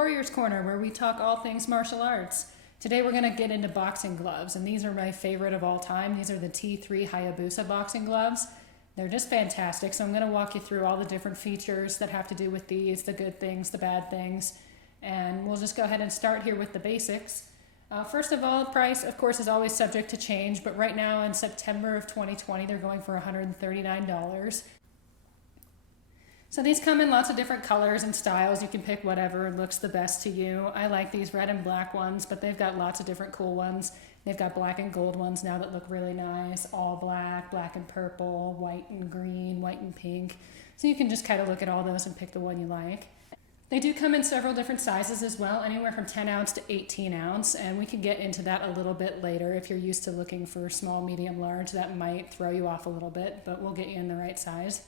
Warriors Corner, where we talk all things martial arts. Today we're going to get into boxing gloves, and these are my favorite of all time. These are the T3 Hayabusa boxing gloves. They're just fantastic, so I'm going to walk you through all the different features that have to do with these, the good things, the bad things, and we'll just go ahead and start here with the basics. First of all, price, of course, is always subject to change, but right now in September of 2020, they're going for $139. So these come in lots of different colors and styles. You can pick whatever looks the best to you. I like these red and black ones, but they've got lots of different cool ones. They've got black and gold ones now that look really nice, all black, black and purple, white and green, white and pink. So you can just kind of look at all those and pick the one you like. They do come in several different sizes as well, anywhere from 10 ounce to 18 ounce, and we can get into that a little bit later. If you're used to looking for small, medium, large, that might throw you off a little bit, but we'll get you in the right size.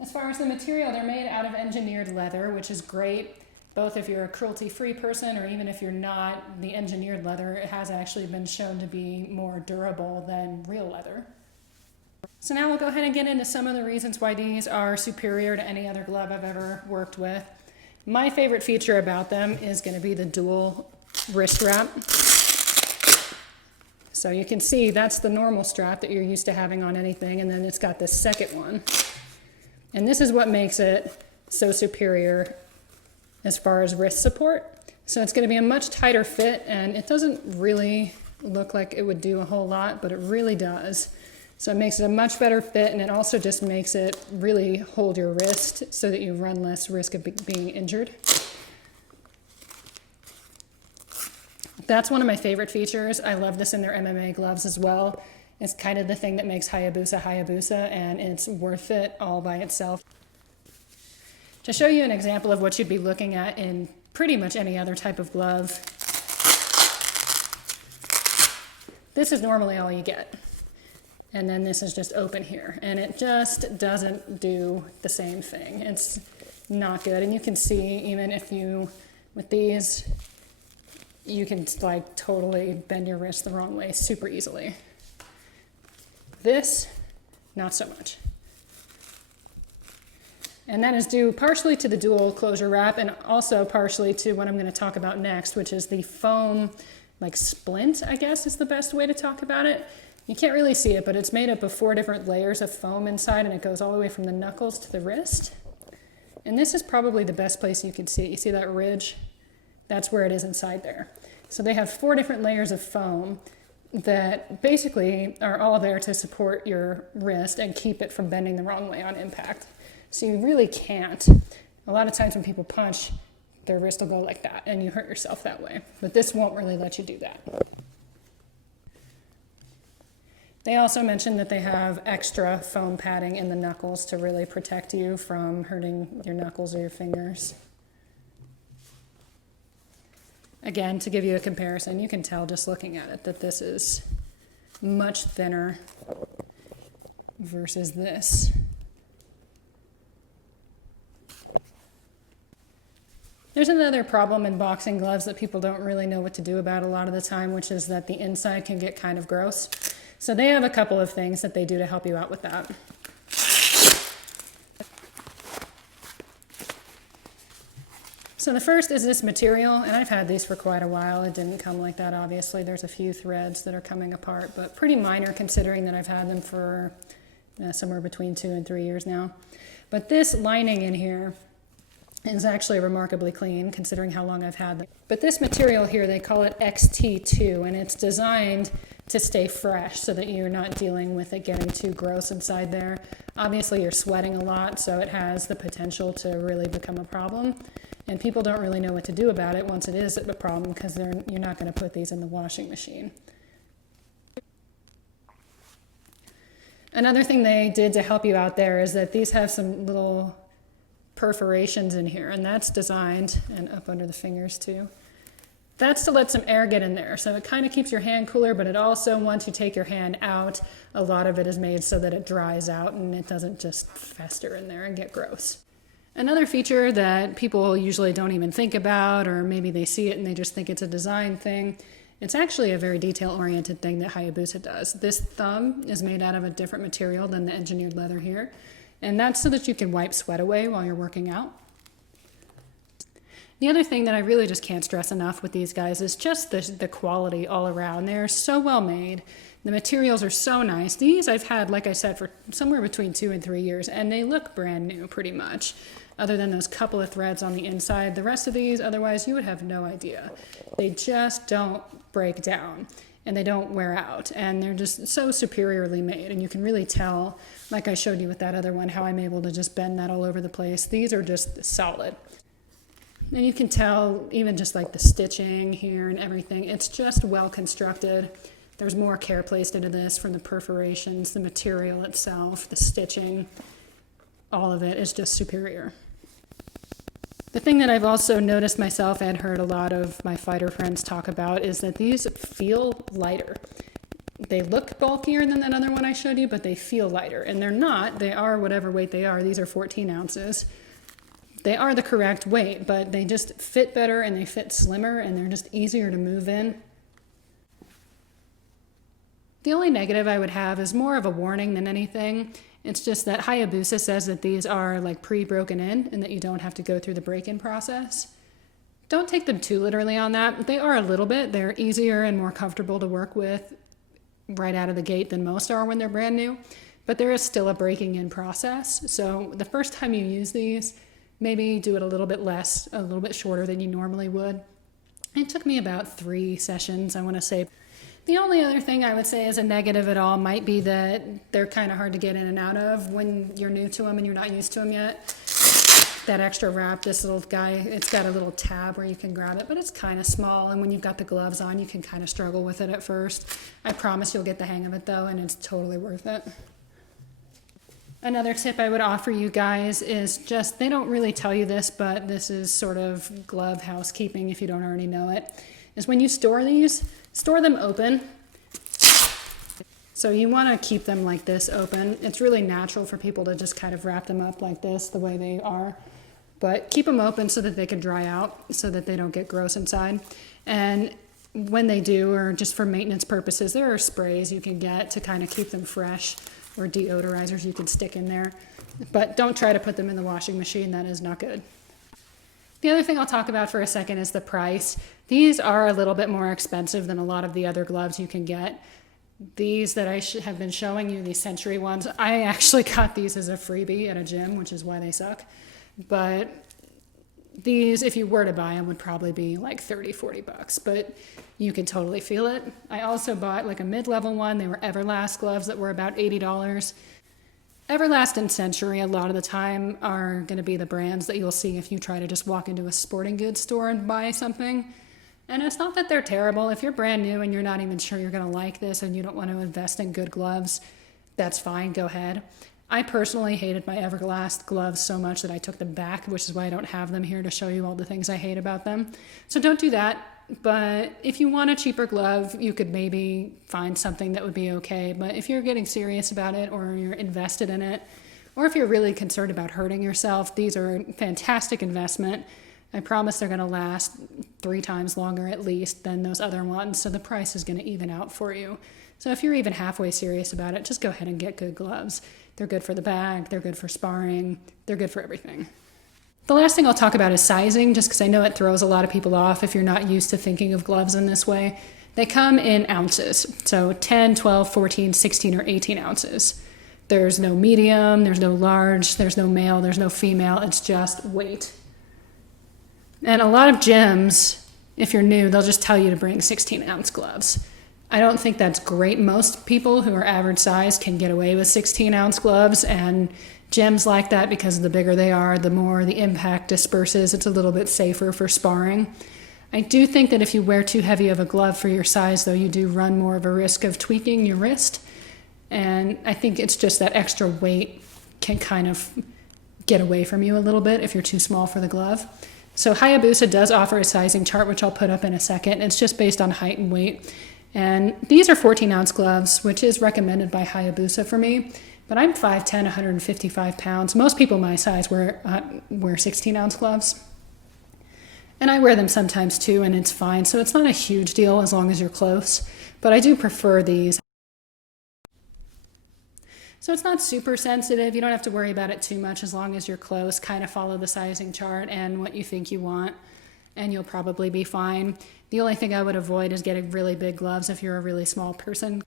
As far as the material, they're made out of engineered leather, which is great, both if you're a cruelty-free person or even if you're not. The engineered leather, it has actually been shown to be more durable than real leather. So now we'll go ahead and get into some of the reasons why these are superior to any other glove I've ever worked with. My favorite feature about them is going to be the dual wrist wrap. So you can see that's the normal strap that you're used to having on anything, and then it's got this second one. And this is what makes it so superior as far as wrist support. So it's going to be a much tighter fit, and it doesn't really look like it would do a whole lot, but it really does. So it makes it a much better fit, and it also just makes it really hold your wrist so that you run less risk of being injured. That's one of my favorite features. I love this in their MMA gloves as well. It's kind of the thing that makes Hayabusa Hayabusa, and it's worth it all by itself. To show you an example of what you'd be looking at in pretty much any other type of glove, this is normally all you get. And then this is just open here, and it just doesn't do the same thing. It's not good, and you can see even if you, with these, you can like totally bend your wrist the wrong way super easily. This, not so much. And that is due partially to the dual closure wrap and also partially to what I'm going to talk about next, which is the foam like splint, I guess is the best way to talk about it. You can't really see it, but it's made up of 4 different layers of foam inside, and it goes all the way from the knuckles to the wrist. And this is probably the best place you can see it. You see that ridge? That's where it is inside there. So they have 4 different layers of foam that basically are all there to support your wrist and keep it from bending the wrong way on impact. So you really can't. A lot of times when people punch, their wrist will go like that and you hurt yourself that way. But this won't really let you do that. They also mentioned that they have extra foam padding in the knuckles to really protect you from hurting your knuckles or your fingers. Again, to give you a comparison, you can tell just looking at it that this is much thinner versus this. There's another problem in boxing gloves that people don't really know what to do about a lot of the time, which is that the inside can get kind of gross. So they have a couple of things that they do to help you out with that. So the first is this material, and I've had these for quite a while. It didn't come like that, obviously. There's a few threads that are coming apart, but pretty minor considering that I've had them for somewhere between 2 and 3 years now. But this lining in here is actually remarkably clean considering how long I've had them. But this material here, they call it XT2, and it's designed to stay fresh so that you're not dealing with it getting too gross inside there. Obviously you're sweating a lot, so it has the potential to really become a problem. And people don't really know what to do about it once it is a problem because you're not going to put these in the washing machine. Another thing they did to help you out there is that these have some little perforations in here, and that's designed, and up under the fingers too, that's to let some air get in there. So it kind of keeps your hand cooler, but it also, once you take your hand out, a lot of it is made so that it dries out and it doesn't just fester in there and get gross. Another feature that people usually don't even think about, or maybe they see it and they just think it's a design thing, it's actually a very detail-oriented thing that Hayabusa does. This thumb is made out of a different material than the engineered leather here, and that's so that you can wipe sweat away while you're working out. The other thing that I really just can't stress enough with these guys is just the quality all around. They're so well made. The materials are so nice. These I've had, like I said, for somewhere between 2 and 3 years, and they look brand new pretty much, other than those couple of threads on the inside. The rest of these, otherwise, you would have no idea. They just don't break down, and they don't wear out, and they're just so superiorly made, and you can really tell, like I showed you with that other one, how I'm able to just bend that all over the place. These are just solid. And you can tell even just like the stitching here and everything, it's just well constructed. There's more care placed into this from the perforations, the material itself, the stitching, all of it is just superior. The thing that I've also noticed myself and heard a lot of my fighter friends talk about is that these feel lighter. They look bulkier than that other one I showed you, but they feel lighter. And they're not. They are whatever weight they are. These are 14 ounces. They are the correct weight, but they just fit better and they fit slimmer and they're just easier to move in. The only negative I would have is more of a warning than anything. It's just that Hayabusa says that these are like pre-broken in and that you don't have to go through the break-in process. Don't take them too literally on that. They are a little bit. They're easier and more comfortable to work with right out of the gate than most are when they're brand new. But there is still a breaking in process. So the first time you use these, maybe do it a little bit less, a little bit shorter than you normally would. It took me about 3 sessions, I want to say. The only other thing I would say is a negative at all might be that they're kind of hard to get in and out of when you're new to them and you're not used to them yet. That extra wrap, this little guy, it's got a little tab where you can grab it, but it's kind of small, and when you've got the gloves on, you can kind of struggle with it at first. I promise you'll get the hang of it though, and it's totally worth it. Another tip I would offer you guys is just, they don't really tell you this, but this is sort of glove housekeeping if you don't already know it, is when you store these, store them open. So you want to keep them like this open. It's really natural for people to just kind of wrap them up like this, the way they are. But keep them open so that they can dry out, so that they don't get gross inside. And when they do, or just for maintenance purposes, there are sprays you can get to kind of keep them fresh, or deodorizers you can stick in there. But don't try to put them in the washing machine. That is not good. The other thing I'll talk about for a second is the price. These are a little bit more expensive than a lot of the other gloves you can get. These that I have been showing you, these Century ones, I actually got these as a freebie at a gym, which is why they suck. But these, if you were to buy them, would probably be like 30, 40 bucks, but you can totally feel it. I also bought like a mid-level one. They were Everlast gloves that were about $80. Everlast and Century a lot of the time are going to be the brands that you'll see if you try to just walk into a sporting goods store and buy something. And it's not that they're terrible. If you're brand new and you're not even sure you're going to like this and you don't want to invest in good gloves, that's fine, go ahead. I personally hated my Everlast gloves so much that I took them back, which is why I don't have them here to show you all the things I hate about them. So don't do that. But if you want a cheaper glove, you could maybe find something that would be okay. But if you're getting serious about it, or you're invested in it, or if you're really concerned about hurting yourself, these are a fantastic investment. I promise they're going to last 3 times longer at least than those other ones, so the price is going to even out for you. So if you're even halfway serious about it, just go ahead and get good gloves. They're good for the bag, they're good for sparring, they're good for everything. The last thing I'll talk about is sizing, just because I know it throws a lot of people off if you're not used to thinking of gloves in this way. They come in ounces, so 10, 12, 14, 16, or 18 ounces. There's no medium, there's no large, there's no male, there's no female, it's just weight. And a lot of gyms, if you're new, they'll just tell you to bring 16-ounce gloves. I don't think that's great. Most people who are average size can get away with 16-ounce gloves, and gyms like that because the bigger they are, the more the impact disperses. It's a little bit safer for sparring. I do think that if you wear too heavy of a glove for your size, though, you do run more of a risk of tweaking your wrist. And I think it's just that extra weight can kind of get away from you a little bit if you're too small for the glove. So Hayabusa does offer a sizing chart, which I'll put up in a second. It's just based on height and weight. And these are 14-ounce gloves, which is recommended by Hayabusa for me. But I'm 5'10", 155 pounds. Most people my size wear 16-ounce gloves. And I wear them sometimes too, and it's fine. So it's not a huge deal as long as you're close. But I do prefer these. So it's not super sensitive. You don't have to worry about it too much as long as you're close. Kind of follow the sizing chart and what you think you want. and you'll probably be fine. The only thing I would avoid is getting really big gloves if you're a really small person.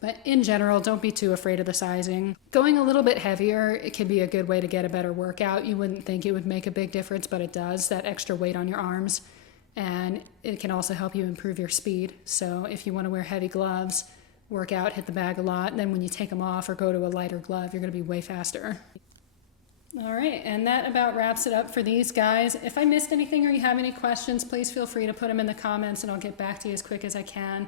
But in general, don't be too afraid of the sizing. Going a little bit heavier, it can be a good way to get a better workout. You wouldn't think it would make a big difference, but it does, that extra weight on your arms. And it can also help you improve your speed. So if you want to wear heavy gloves, work out, hit the bag a lot, and then when you take them off or go to a lighter glove, you're going to be way faster. All right, and that about wraps it up for these guys. If I missed anything or you have any questions, please feel free to put them in the comments and I'll get back to you as quick as I can.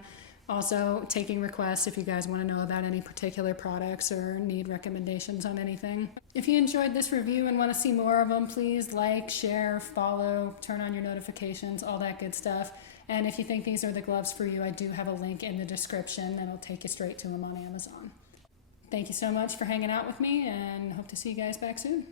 Also, taking requests if you guys want to know about any particular products or need recommendations on anything. If you enjoyed this review and want to see more of them, please like, share, follow, turn on your notifications, all that good stuff. And if you think these are the gloves for you, I do have a link in the description and it'll take you straight to them on Amazon. Thank you so much for hanging out with me and hope to see you guys back soon.